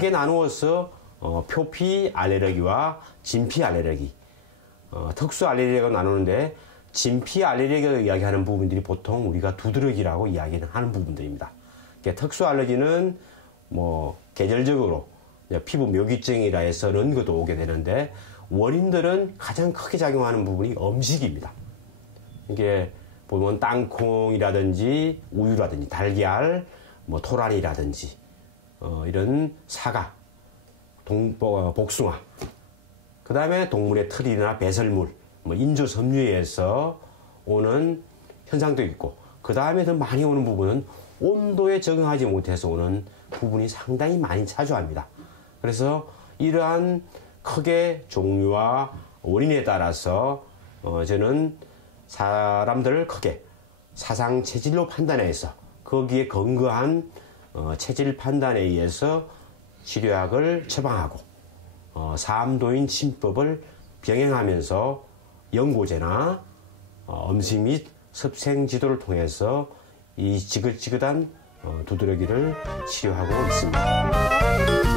크게 나누어서 어, 표피 알레르기와 진피 알레르기, 어, 특수 알레르기가 나누는데 진피 알레르기가 이야기하는 부분들이 보통 우리가 두드러기라고 이야기는 하는 부분들입니다. 그러니까 특수 알레르기는 뭐 계절적으로 피부 묘기증이라 해서는 것도 오게 되는데 원인들은 가장 크게 작용하는 부분이 음식입니다. 이게 보면 땅콩이라든지 우유라든지 달걀, 뭐 토란이라든지 어, 이런 사과, 동, 어, 복숭아, 그 다음에 동물의 털이나 배설물, 뭐 인조 섬유에서 오는 현상도 있고, 그 다음에 더 많이 오는 부분은 온도에 적응하지 못해서 오는 부분이 상당히 많이 차지합니다. 그래서 이러한 크게 종류와 원인에 따라서 어, 저는 사람들을 크게 사상 체질로 판단해서 거기에 근거한 어, 체질 판단에 의해서 치료약을 처방하고 어, 사암도인 침법을 병행하면서 연고제나 어, 음식 및 섭생 지도를 통해서 이 지긋지긋한 어, 두드러기를 치료하고 있습니다.